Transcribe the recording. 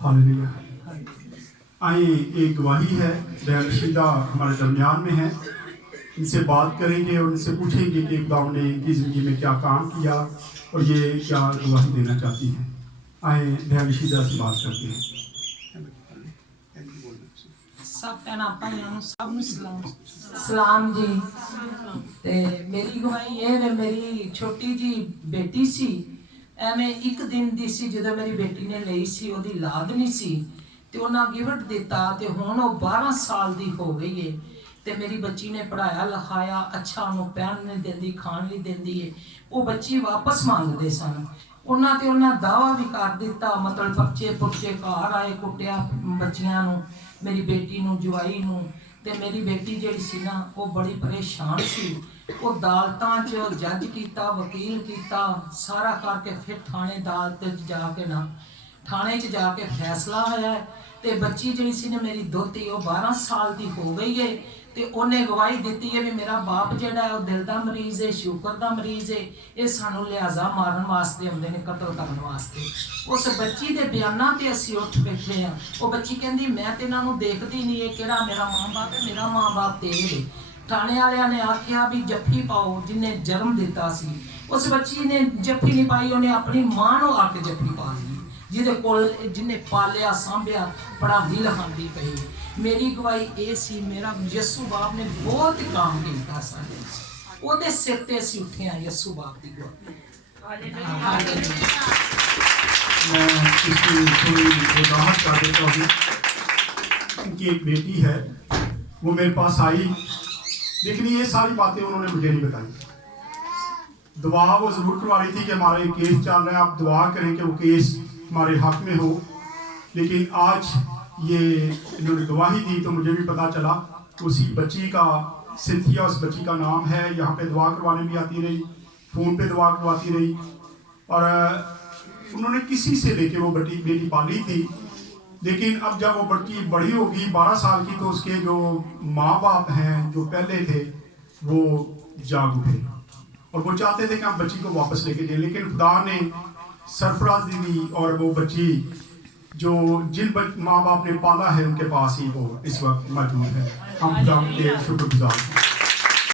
Hallelujah. आइए, एक गवाही है, बहन रशीदा हमारे दरमियान में है। इनसे बात करेंगे और इनसे पूछेंगे कि खुदा ने इनकी ज़िंदगी में क्या काम किया और ये क्या गवाही देना चाहती हैं। आइए बहन रशीदा से बात करते हैं। सब सलाम जी। ते मेरी गवाही ये है, मेरी छोटी जी बेटी सी, एवें एक दिन दी सी जो मेरी बेटी ने लई सी, ओदी लाद नहीं सी ते उन्हें गिफ्ट दिता ते हुण वो 12 साल दी हो गई है। ते मेरी बच्ची ने पढ़ाया लिखाया, अच्छा उन्होंने पहन नहीं देंदी, खान नहीं देंदी है। वो बच्ची वापस मांगते सन, उन्हें ते उन्हें दावा भी कर दिता, मतलब बच्चे पुच्चे घर आए, कुटिया बच्चियां नूं, मेरी बेटी नूं, जवाई नूं। ते मेरी बेटी जिहड़ी सी ना, वो बड़ी परेशान सी। वो अदालतां च जज कीता, वकील कीता, सारा करके फिर थाने अदालत च जाके ना, थाने च जाके फैसला होया है। ते बच्ची जिहड़ी सी ना मेरी दोती, वो 12 साल दी हो गई है। ते उन्हें गवाही दी है भी मेरा बाप जिहड़ा है, वो दिल का मरीज है, शुगर का मरीज है, ये सानू लिहाजा मारन वास्ते आउंदे ने, कतल करन वास्ते। उस बच्ची के बयानों ते असीं उठ बैठे हैं। वो बच्ची कहती मैं तो इन्हों देखती नहीं, ये किहड़ा मेरा माँ बाप है, मेरा माँ बाप तेरे है। थाने वालियां ने आख्या भी जफ्फी पाओ, जिन्हें जन्म दिता सी। उस बच्ची ने जफ्फी नहीं पाई, उन्हें अपनी मां नूं आके जफ्फी पा ली, जिहदे कोल जिन्हें पालिया सांभिया पढ़ाई लिखाई पई। मेरी गवाही ये सी, मेरा यस्सू बाप ने बहुत काम किया साडे, ओहदे सिर ते असीं उठे हैं। यस्सू बाप की गवाही। मैं इसकी थोड़ी वजाहत कर देता हूँ। उनकी एक बेटी है, वो मेरे पास आई, लेकिन ये सारी बातें उन्होंने मुझे नहीं बताई। दुआ वो ज़रूर करवा रही थी कि हमारा ये केस चल रहा है, आप दुआ करें कि वो केस हमारे हक में हो। लेकिन आज ये इन्होंने गवाही दी तो मुझे भी पता चला, उसी बच्ची का, सिंथिया उस बच्ची का नाम है। यहाँ पे दुआ करवाने भी आती रही, फ़ोन पे दुआ करवाती रही, और उन्होंने किसी से लेके वो बेटी पाली थी। लेकिन अब जब वो बच्ची बड़ी होगी 12 साल की, तो उसके जो माँ बाप हैं जो पहले थे, वो जाग उठे और वो चाहते थे कि हम बच्ची को वापस लेके जाएं। लेकिन खुदा ने सरफराजी दी और वो बच्ची जो जिन माँ बाप ने पाला है, उनके पास ही वो इस वक्त मौजूद है। हम खुदा के शुक्रगुजार हैं।